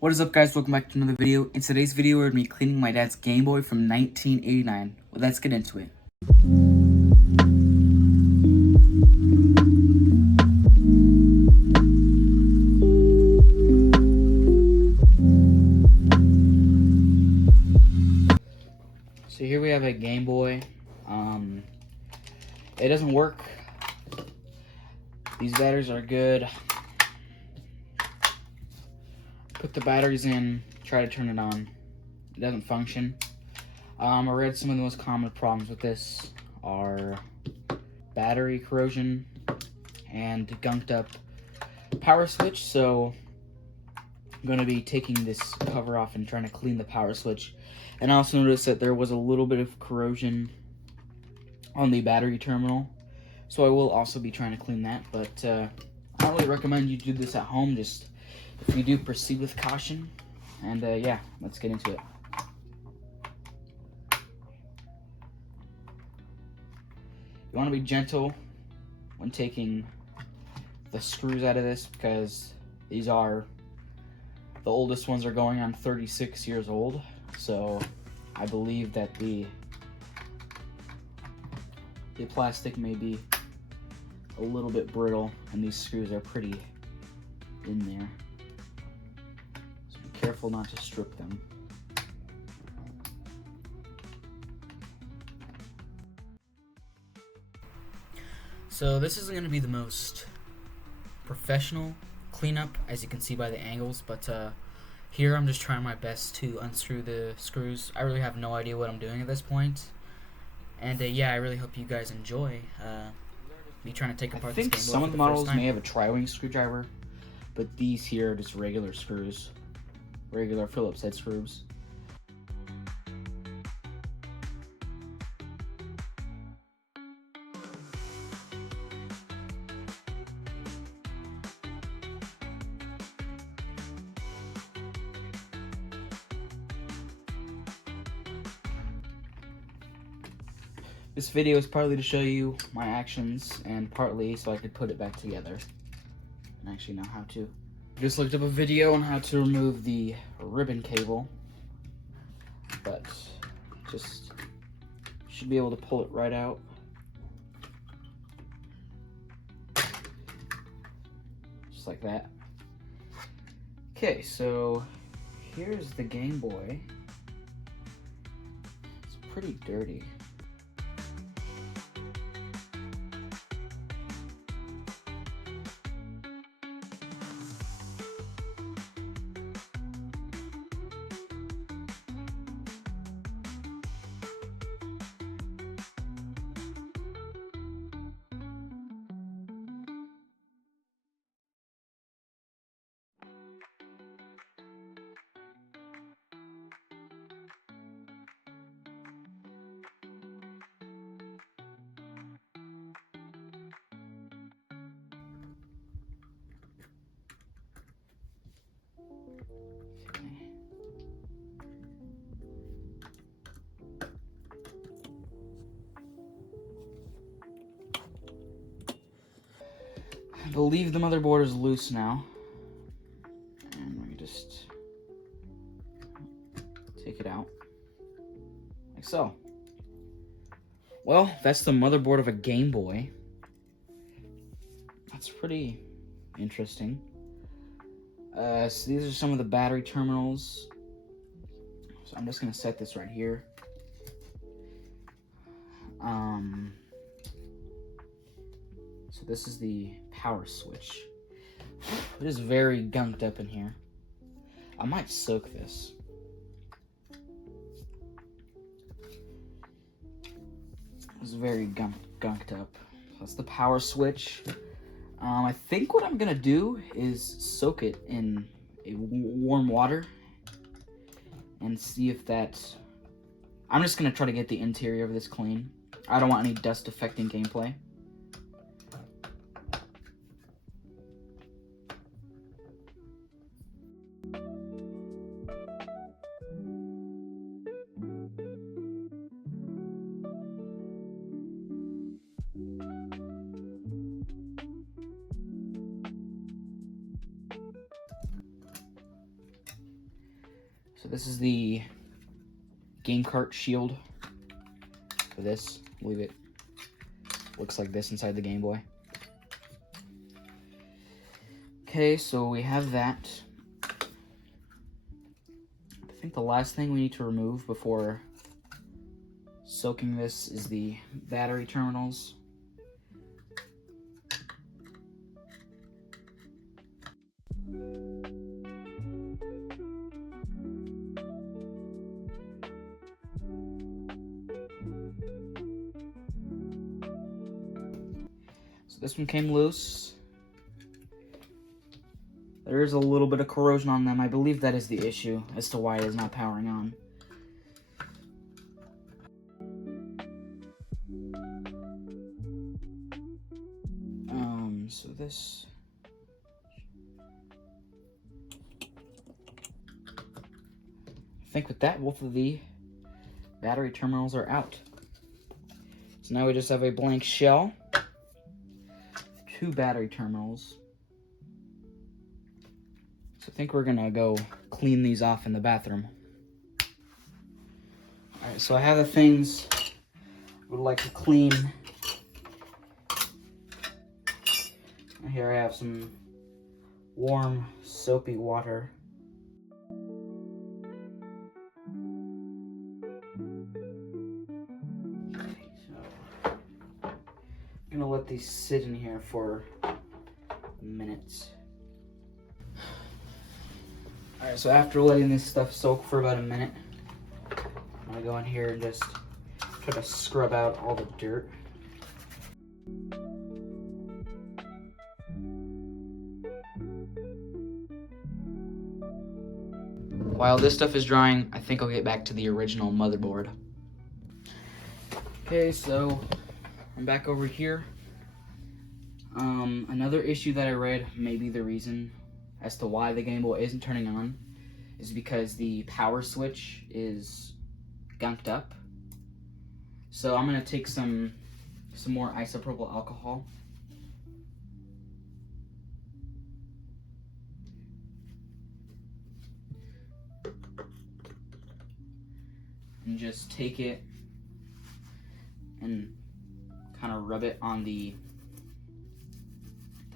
What is up, guys? Welcome back to another video. In today's video, we're going to be cleaning my dad's Game Boy from 1989. Well, let's get into it. So here we have a Game Boy. It doesn't work. These batteries are good. Put the batteries in, try to turn it on. It doesn't function. I read some of the most common problems with this are battery corrosion and gunked up power switch. So I'm going to be taking this cover off and trying to clean the power switch. And I also noticed that there was a little bit of corrosion on the battery terminal. So I will also be trying to clean that. But I don't really recommend you do this at home. Just if you do, proceed with caution. And yeah, let's get into it. You want to be gentle when taking the screws out of this, because these are, the oldest ones are going on 36 years old. So I believe that the plastic may be a little bit brittle, and these screws are pretty in there. So be careful not to strip them. So this isn't going to be the most professional cleanup, as you can see by the angles, but here I'm just trying my best to unscrew the screws. I really have no idea what I'm doing at this point. And yeah, I really hope you guys enjoy me trying to take apart this Game Boy. I think some of the models may have a tri-wing screwdriver, but these here are just regular screws, regular Phillips head screws. This video is partly to show you my actions, and partly so I could put it back together and actually know how to. I just looked up a video on how to remove the ribbon cable, but just should be able to pull it right out. Just like that. Okay, so here's the Game Boy. It's pretty dirty. I believe the motherboard is loose now, and we just take it out like so. Well, that's the motherboard of a Game Boy. That's pretty interesting. So these are some of the battery terminals. So I'm just gonna set this right here. So this is the power switch. It is very gunked up in here. I might soak this. It's very gunked up. That's the power switch. I think what I'm gonna do is soak it in warm water and see if that. I'm just gonna try to get the interior of this clean. I don't want any dust affecting gameplay. So this is the game cart shield for this. I believe it looks like this inside the Game Boy. Okay, so we have that. I think the last thing we need to remove before soaking this is the battery terminals. So this one came loose. There is a little bit of corrosion on them. I believe that is the issue as to why it is not powering on. So this... I think with that, both of the battery terminals are out. So now we just have a blank shell, 2 battery terminals. So I think we're gonna go clean these off in the bathroom. Alright, so I have the things I would like to clean. Here I have some warm, soapy water. So I'm gonna let these sit in here for minutes. Alright, so after letting this stuff soak for about a minute, I'm gonna go in here and just try to scrub out all the dirt. While this stuff is drying, I think I'll get back to the original motherboard. Okay, so I'm back over here. Another issue that I read may be the reason as to why the Game Boy isn't turning on is because the power switch is gunked up. So I'm gonna take some more isopropyl alcohol. And just take it and kind of rub it on the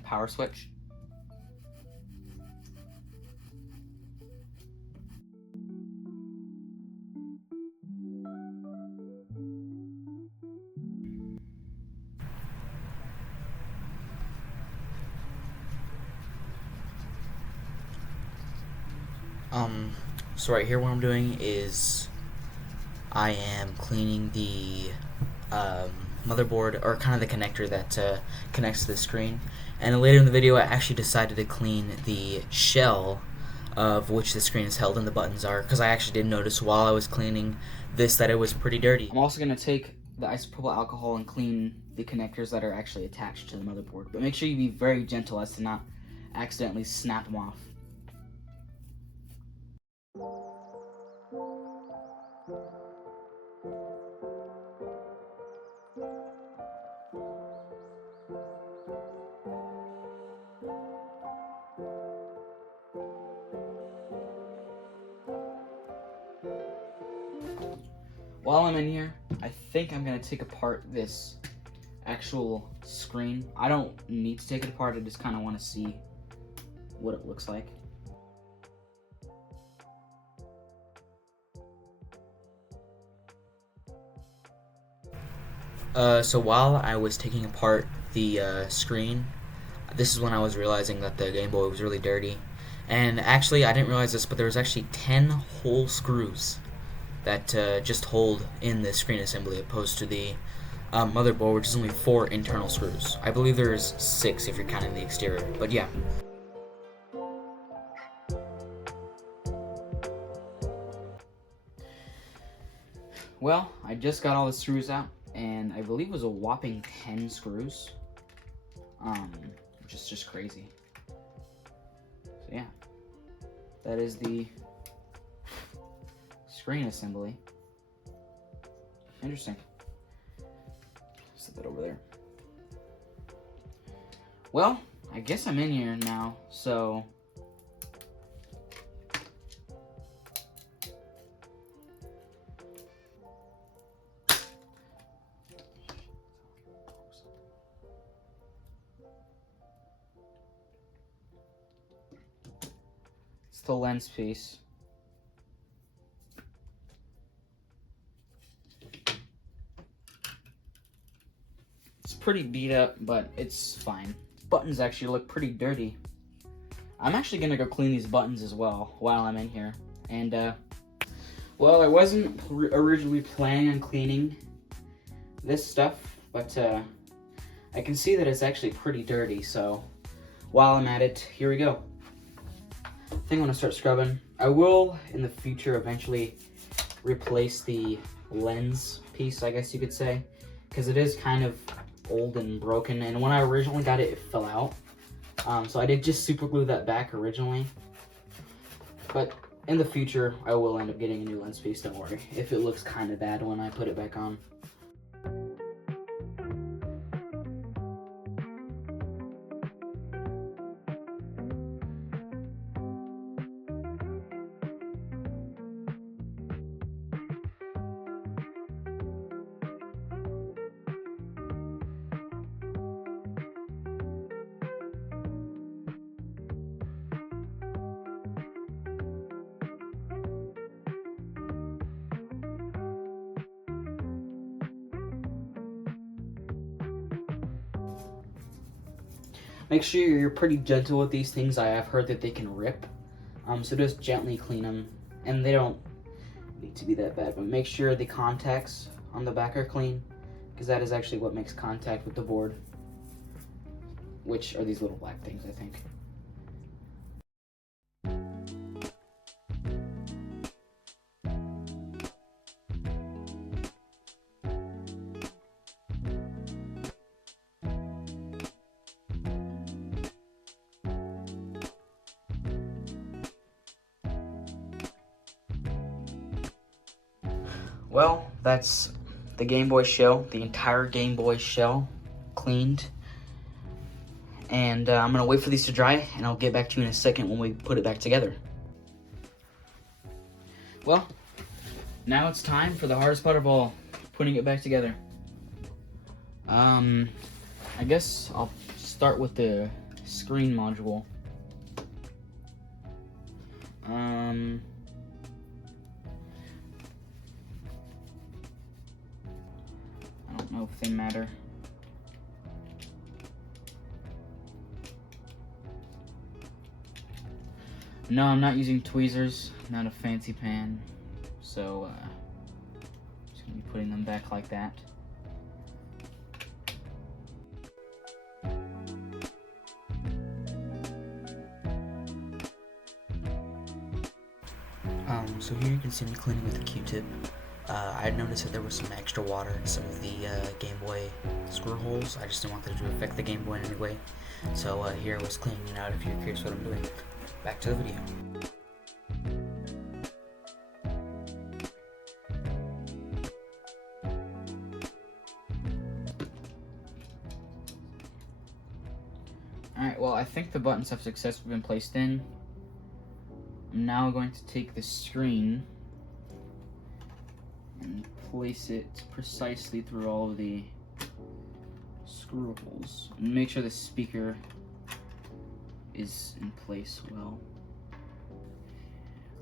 power switch. So right here what I'm doing is I am cleaning the motherboard, or kind of the connector that connects to the screen. And later in the video I actually decided to clean the shell of which the screen is held and the buttons are, because I actually did notice while I was cleaning this that it was pretty dirty. I'm also going to take the isopropyl alcohol and clean the connectors that are actually attached to the motherboard. But make sure you be very gentle as to not accidentally snap them off. While I'm in here, I think I'm going to take apart this actual screen. I don't need to take it apart, I just kind of want to see what it looks like. So while I was taking apart the screen, this is when I was realizing that the Game Boy was really dirty. And actually, I didn't realize this, but there was actually 10 whole screws that just hold in the screen assembly, opposed to the motherboard, which is only 4 internal screws. I believe there's 6 if you're counting the exterior, but yeah. Well, I just got all the screws out, and I believe it was a whopping 10 screws, which is just crazy. So yeah, that is the screen assembly. Interesting. Set that over there. Well, I guess I'm in here now, so It's the lens piece. It's pretty beat up, but it's fine. Buttons actually look pretty dirty. I'm actually gonna go clean these buttons as well while I'm in here. And well, I wasn't originally planning on cleaning this stuff, but I can see that it's actually pretty dirty, so while I'm at it, here we go. I think I'm gonna start scrubbing. I will, in the future, eventually replace the lens piece, I guess you could say, because it is kind of old and broken, and when I originally got it, it fell out. So I did just super glue that back originally, but in the future, I will end up getting a new lens piece, don't worry, if it looks kind of bad when I put it back on. Make sure you're pretty gentle with these things. I have heard that they can rip, so just gently clean them, and they don't need to be that bad, but make sure the contacts on the back are clean, because that is actually what makes contact with the board, which are these little black things, I think. Well, that's the Game Boy shell, the entire Game Boy shell cleaned. And I'm gonna wait for these to dry, and I'll get back to you in a second when we put it back together. Well, now it's time for the hardest part of all, putting it back together. I guess I'll start with the screen module. I don't know if they matter. No, I'm not using tweezers, not a fancy pan, so just gonna be putting them back like that. So here you can see me cleaning with a Q-tip. I noticed that there was some extra water in some of the Game Boy screw holes. I just didn't want that to affect the Game Boy in any way. So here I was cleaning it out if you're curious what I'm doing. Back to the video. Alright, well, I think the buttons have successfully been placed in. I'm now going to take the screen and place it precisely through all of the screw holes. And make sure the speaker is in place well.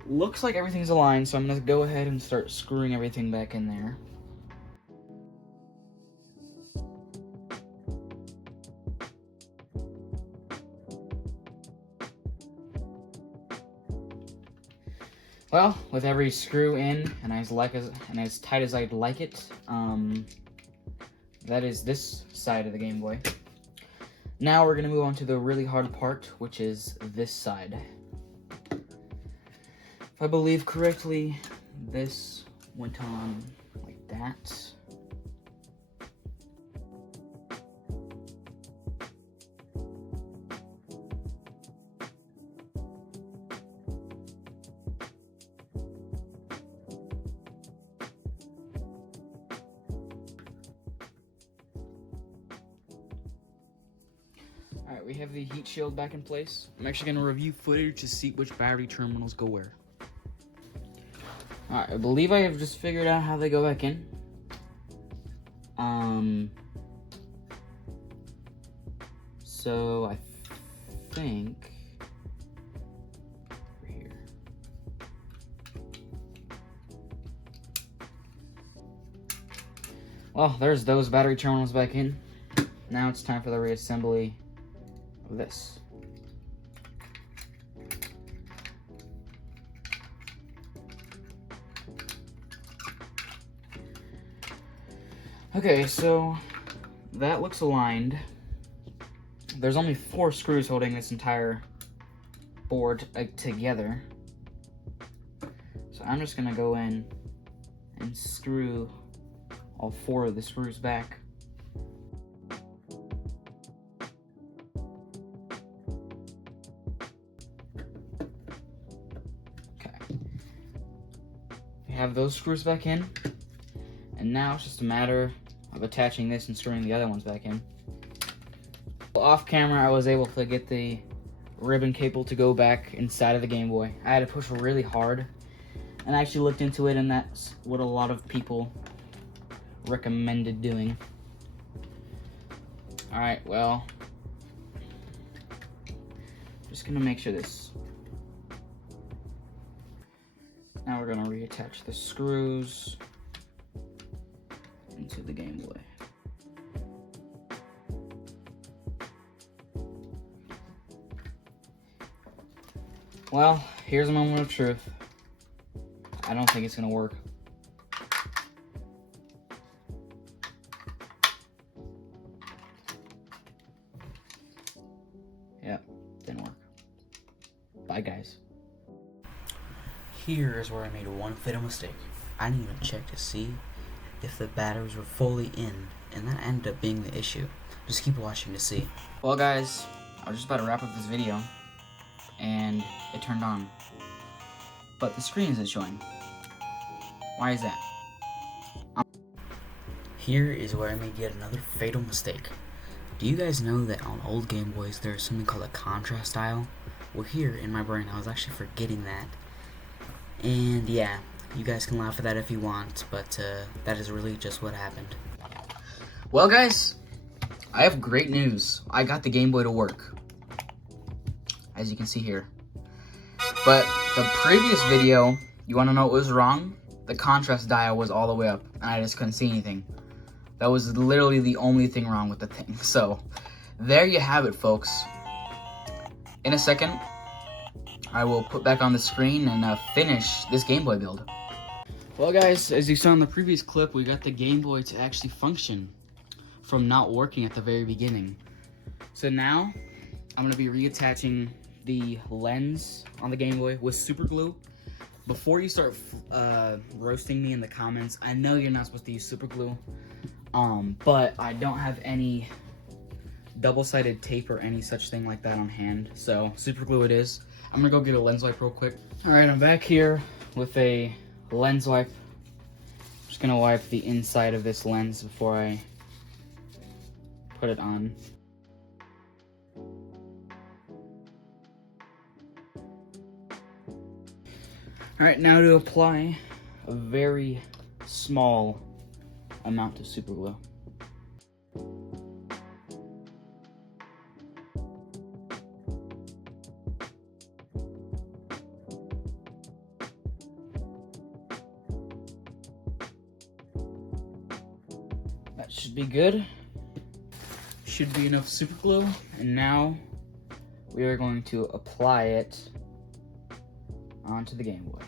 Looks like everything's aligned, so I'm going to go ahead and start screwing everything back in there. Well, with every screw in and as tight as I'd like it, that is this side of the Game Boy. Now we're gonna move on to the really hard part, which is this side. If I believe correctly, this went on like that. Alright, we have the heat shield back in place. I'm actually going to review footage to see which battery terminals go where. Alright, I believe I have just figured out how they go back in. So I think over here. Oh, there's those battery terminals back in. Now it's time for the reassembly of this. Okay, so that looks aligned. There's only 4 screws holding this entire board together. So I'm just gonna go in and screw all 4 of the screws back. Okay. We have those screws back in. And now it's just a matter of attaching this and screwing the other ones back in. Off camera, I was able to get the ribbon cable to go back inside of the Game Boy. I had to push really hard, and I actually looked into it, and that's what a lot of people recommended doing. Alright, well, just gonna make sure this. Now we're gonna reattach the screws into the Game Boy. Well, here's a moment of truth. I don't think it's gonna work. Yep, didn't work. Bye, guys. Here's where I made one fatal mistake. I didn't even check to see if the batteries were fully in, and that ended up being the issue. Just keep watching to see. Well, guys, I was just about to wrap up this video, and it turned on. But the screen isn't showing. Why is that? Here is where I made yet another fatal mistake. Do you guys know that on old Game Boys there's something called a contrast dial? Well, here in my brain I was actually forgetting that. And yeah, you guys can laugh at that if you want, but that is really just what happened. Well, guys, I have great news. I got the Game Boy to work, as you can see here. But the previous video, you want to know what was wrong? The contrast dial was all the way up, and I just couldn't see anything. That was literally the only thing wrong with the thing. So, there you have it, folks. In a second, I will put back on the screen and finish this Game Boy build. Well, guys, as you saw in the previous clip, we got the Game Boy to actually function from not working at the very beginning. So now, I'm going to be reattaching the lens on the Game Boy with super glue. Before you start roasting me in the comments, I know you're not supposed to use super glue, but I don't have any double-sided tape or any such thing like that on hand, so super glue it is. I'm gonna go get a lens wipe real quick. Alright, I'm back here with a lens wipe. I'm just gonna wipe the inside of this lens before I put it on. Alright, now to apply a very small amount of super glue. That should be good. Should be enough super glue. And now we are going to apply it onto the Game Boy.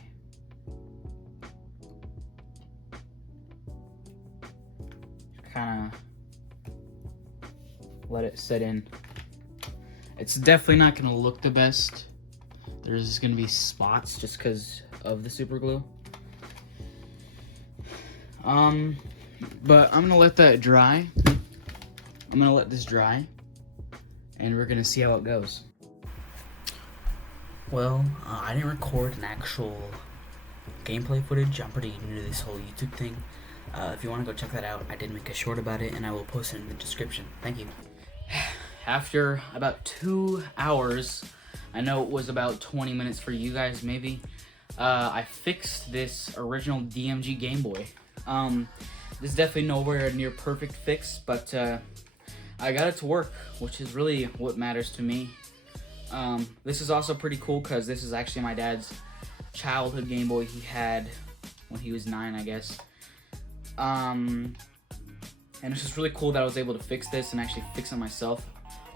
Kind of let it set in. It's definitely not going to look the best. There's going to be spots just because of the super glue. But I'm going to let that dry. I'm going to let this dry, and we're going to see how it goes. Well, I didn't record an actual gameplay footage. I'm pretty new to this whole YouTube thing. If you want to go check that out, I did make a short about it, and I will post it in the description. Thank you. After about 2 hours, I know it was about 20 minutes for you guys, maybe, I fixed this original DMG Game Boy. This is definitely nowhere near perfect fix, but I got it to work, which is really what matters to me. This is also pretty cool because this is actually my dad's childhood Game Boy he had when he was 9, I guess. And it's just really cool that I was able to fix this and actually fix it myself.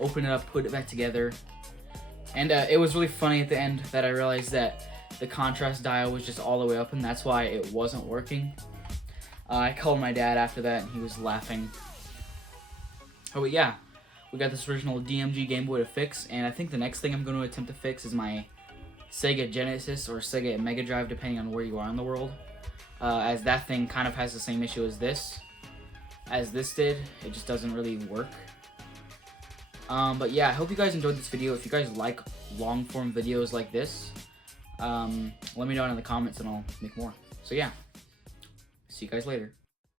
Open it up, put it back together. And it was really funny at the end that I realized that the contrast dial was just all the way up, and that's why it wasn't working. I called my dad after that, and he was laughing. Oh, but yeah, we got this original DMG Game Boy to fix, and I think the next thing I'm going to attempt to fix is my Sega Genesis or Sega Mega Drive, depending on where you are in the world, as that thing kind of has the same issue as this did. It just doesn't really work. But yeah, I hope you guys enjoyed this video. If you guys like long form videos like this, let me know in the comments and I'll make more. So yeah, see you guys later.